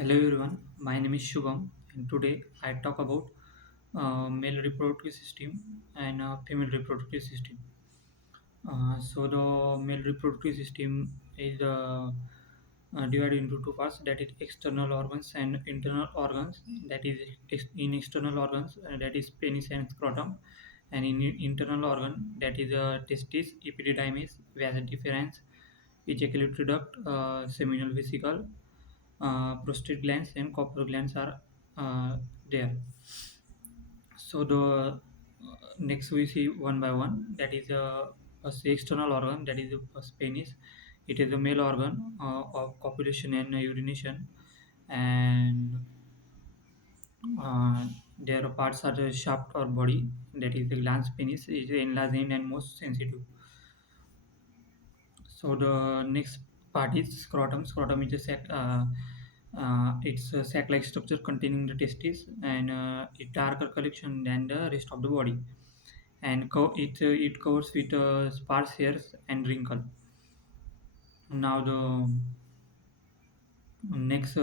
Hello everyone, my name is Shubham and today I talk about male reproductive system and female reproductive system. So the male reproductive system is divided into two parts, that is external organs and internal organs. That is in external organs, that is penis and scrotum, and in internal organ, that is testis, epididymis, vas deferens, ejaculatory duct, seminal vesicle, prostate glands and copper glands are there. So the next we see one by one. That is first the external organ. That is the first penis. It is a male organ of copulation and urination, and uh, their parts are the shaft or body. That is the glans penis is enlarged and most sensitive. So the next part is scrotum. Scrotum is a sac. It's a sac-like structure containing the testes and it darker collection than the rest of the body. And it covers with sparse hairs and wrinkle. Now the next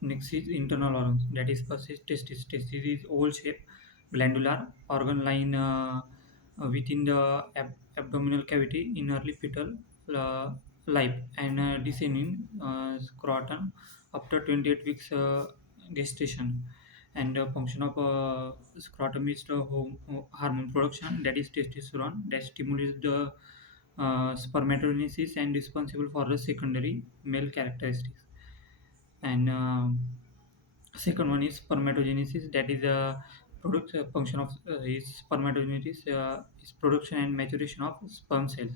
next is internal organs. That is first is testis. Testis is oval shape, glandular organ line within the abdominal cavity in early fetal uh, life and descending scrotum after 28 weeks gestation. And the function of scrotum is the hormone production, that is testosterone, that stimulates the spermatogenesis and responsible for the secondary male characteristics. And second one is spermatogenesis, that is a product function of is spermatogenesis is production and maturation of sperm cells.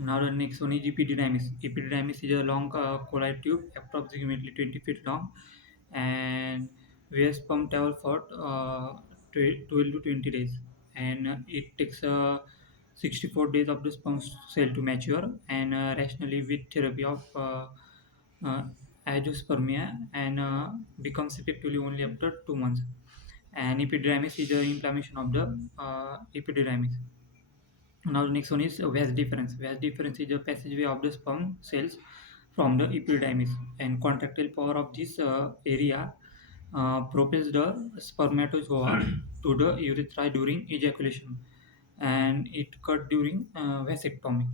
Now the next one is epididymis. Epididymis is a long colloid tube approximately 20 feet long and where sperm travel for 12 to 20 days, and it takes 64 days of the sperm cell to mature, and rationally with therapy of uh, azoospermia, and becomes effectively only after 2 months. And epididymis is the inflammation of the epididymis. Now the next one is vas deferens. Vas deferens is the passageway of the sperm cells from the epididymis, and contractile power of this area propels the spermatozoa to the urethra during ejaculation, and it cut during vasectomy.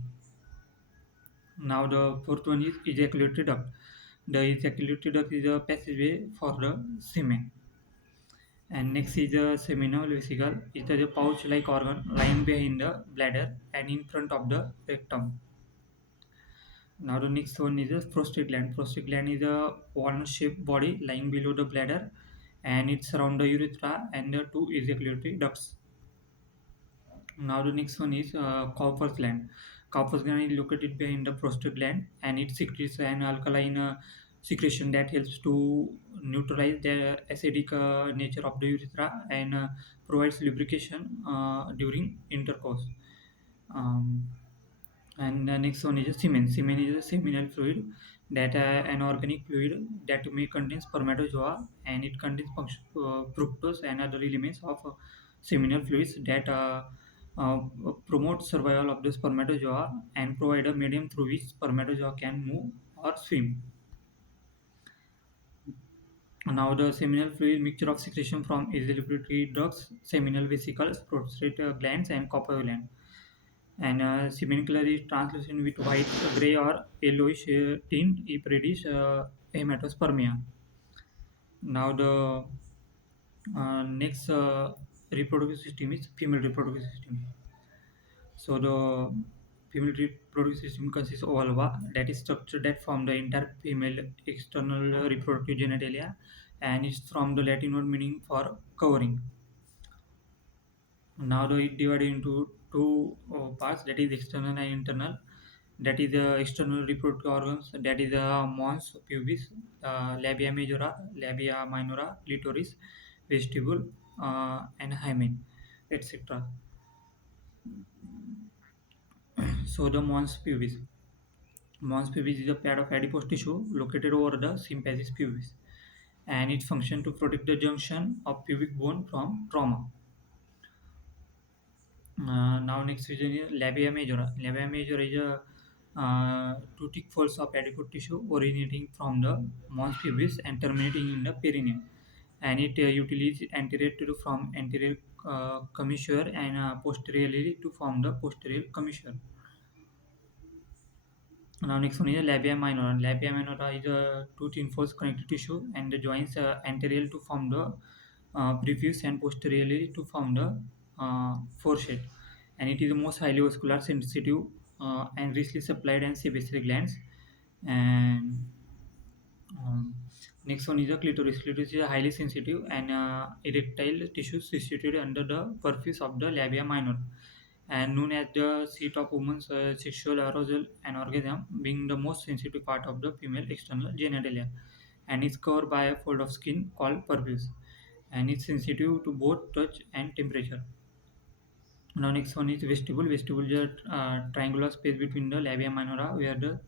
Now the fourth one is ejaculatory duct. The ejaculatory duct is a passageway for the semen. And next is the seminal vesicle. It is a pouch-like organ lying behind the bladder and in front of the rectum. Now the next one is the prostate gland. Prostate gland is a walnut-shaped body lying below the bladder, and it surrounds the urethra and the two ejaculatory ducts. Now the next one is Cowper's gland. Cowper's gland is located behind the prostate gland, and it secretes an alkaline secretion that helps to neutralize the acidic nature of the urethra and provides lubrication during intercourse. Um, and the next one is a semen. Semen is a seminal fluid, that an organic fluid that may contain spermatozoa, and it contains fructose and other elements of seminal fluids that uh, promote survival of the spermatozoa and provide a medium through which spermatozoa can move or swim. Now the seminal fluid mixture of secretion from ejaculatory ducts, seminal vesicles, prostate glands, and copper gland. And seminal color is translucent with white, gray, or yellowish tint if reddish hematospermia. Now the next reproductive system is female reproductive system. So the female reproductive system consists of vulva, that is structure that form the entire female external reproductive genitalia, and it's from the Latin word meaning for covering. Now the it divided into two parts, that is external and internal. That is the external reproductive organs, that is the mons, pubis, labia majora, labia minora, clitoris, vestibule, and hymen, etc. So the mons pubis is a pad of adipose tissue located over the symphysis pubis, and it functions to protect the junction of pubic bone from trauma. Now next vision is labia majora. Labia majora is a two thick folds of adipose tissue originating from the mons pubis and terminating in the perineum. And it utilizes anterior to from anterior commissure and posteriorly to form the posterior commissure. Now next one is labia minora. Labia minora is a tooth enforced connective tissue and the joints anterior to form the prepuce and posteriorly to form the foreshead. And it is the most highly vascular, sensitive, and richly supplied and sebaceous glands. And um, next one is the clitoris. Clitoris is a highly sensitive and erectile tissue situated under the purface of the labia minor and known as the seat of woman's sexual arousal and orgasm, being the most sensitive part of the female external genitalia, and is covered by a fold of skin called purpose, and it's sensitive to both touch and temperature. Now next one is vestibule. Vestibule is a triangular space between the labia minora where the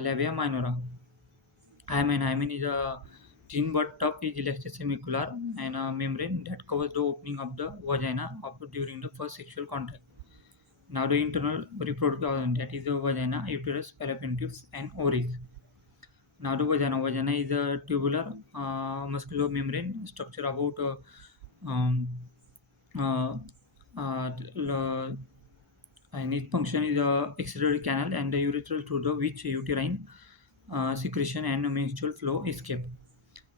labia minora hymen is a thin but tough is elastomericular and a membrane that covers the opening of the vagina during the first sexual contact. Now the internal reproductive organ, that is the vagina, uterus, fallopian tubes, and ovaries. Now the vagina. Vagina is a tubular muscular membrane structure about um, uh, the, and its function is the excretory canal and the urethral through the which uterine secretion and menstrual flow escape.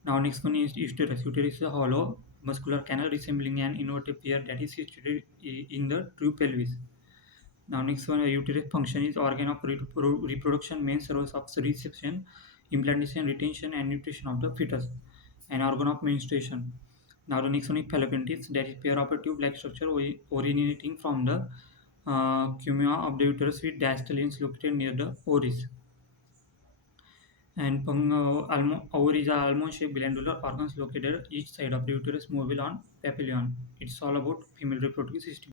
Now next one is uterus. Uterus is a hollow muscular canal resembling an inverted pear that is situated in the true pelvis. Now next one, uterus function is organ of reproduction, main service of reception, implantation, retention, and nutrition of the fetus, and organ of menstruation. Now the next one is fallopian tubes, that is pair of a tube-like structure originating from the cumula of the uterus with distal ends located near the ovaries. And ovaries are almond-shaped glandular organs located each side of the uterus movable on papillon. It's all about female reproductive system.